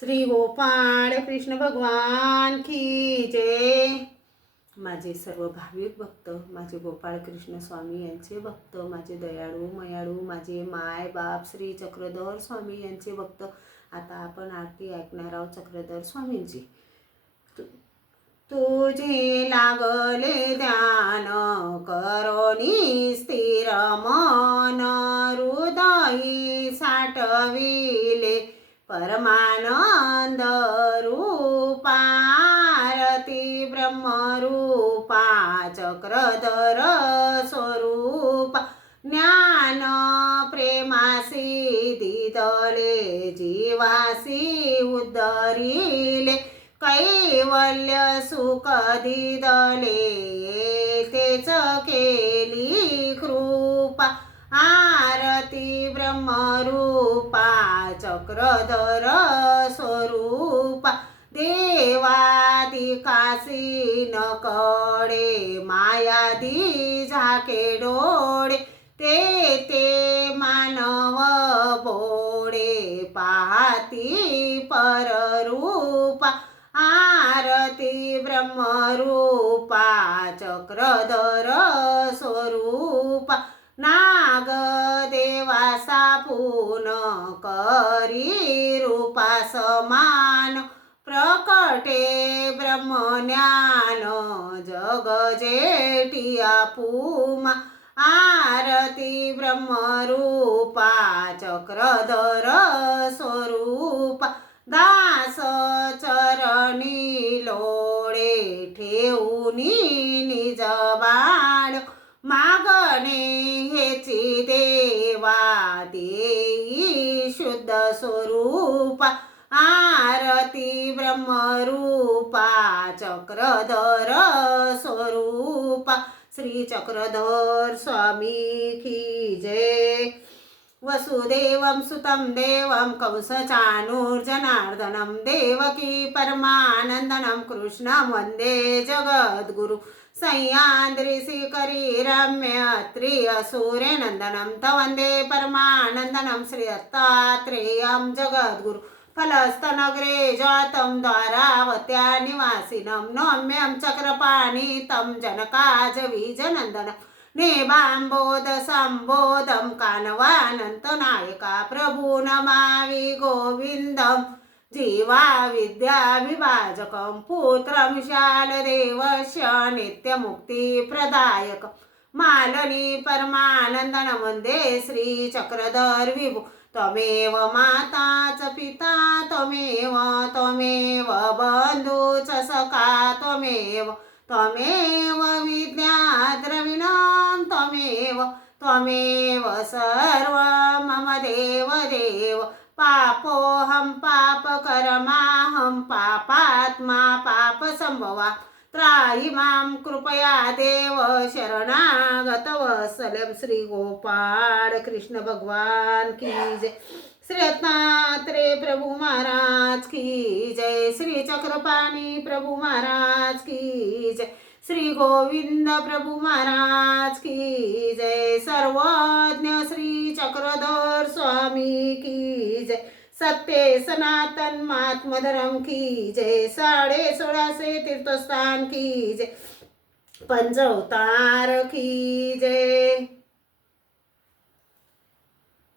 श्री गोपाळ कृष्ण भगवान की जय। माझे सर्व भाविक भक्त, माझे गोपाळ कृष्ण स्वामी यांचे भक्त, माझे दयाळू मयाळू, माझे माय बाप श्री चक्रधर स्वामी यांचे भक्त। आता आपण आरती ऐकणार आहोत चक्रधर स्वामींची। तुझे लागले ध्यान करोनी स्थिर मन, हृदयी साठविले परमानंद रूपा, आरती ब्रह्मरूपा चक्रधर स्वरूपा, ज्ञान प्रेमासी दिदले जीवासी उद्धरिले, कैवल्य सुख दिदले तेच केली कृपा, आरती ब्रह्मरूपा चक्रधर स्वरूपा, देवादिकासी न कळे मायादी झाके डोळे, ते मानव बोळे पाहती पररूपा, आरती ब्रह्मरूपा चक्रधर स्वरूपा, नाग देवासा पून करी रूपा समान, प्रकटे ब्रह्मज्ञान जग जेटिया पुमा, आरती ब्रह्मरूपा चक्रधर स्वरूपा, दास चरणी लोळे ठेवूनी निज बाळ, मागणे हेची देवा देई शुद्ध स्वरूपा, आरती ब्रह्मरूपा चक्रधर स्वरूपा। श्री चक्रधर स्वामी की जय। वसुदेवं सुतं देवं कंसचाणूरजनार्दनं, देवकी परमानन्दनं कृष्णं वन्दे जगद्गुरु, सह्याद्रिशिखरी रम्य त्रियसूर्यनन्दनं तं वन्दे परमानन्दनं, श्री दत्तात्रेयं जगद्गुरु, फलस्तनगरे जातं द्वारावत्या निवासिनं, नम्यं चक्रपाणितं जनकाजवीजनन्दनं, नेबाम्बोध संबोधं कानवानन्तनायका, प्रभु नमामि गोविन्दं जीवा विद्या विभाजकं, पुत्रं शालदेवस्य नित्यमुक्तिप्रदायकं, मालनी परमानन्दनं वन्दे श्री चक्रधर विभु, त्वमेव माता च पिता त्वमेव, त्वमेव बन्धु च सखा त्वमेव, त्वमेव विद्या द्रविणं त्वमेव, त्वमेव सर्वं मम देव देव, पापोऽहं पापकर्माहं पापात्मा पापसंभवा, त्राहि मां कृपया देव शरणागतवत्सलं। श्री गोपाळ कृष्ण भगवान की जय। श्री दत्तात्रेय प्रभु महाराज की जय। श्री चक्रपाणी प्रभु महाराज की जय। श्री गोविंद प्रभु महाराज की जय। सर्वज्ञ श्री चक्रधर स्वामी की जय। सत्य सनातन महात्मधर्म की जय। 16.5 तीर्थस्थान की जय। पंचअवतार की जय।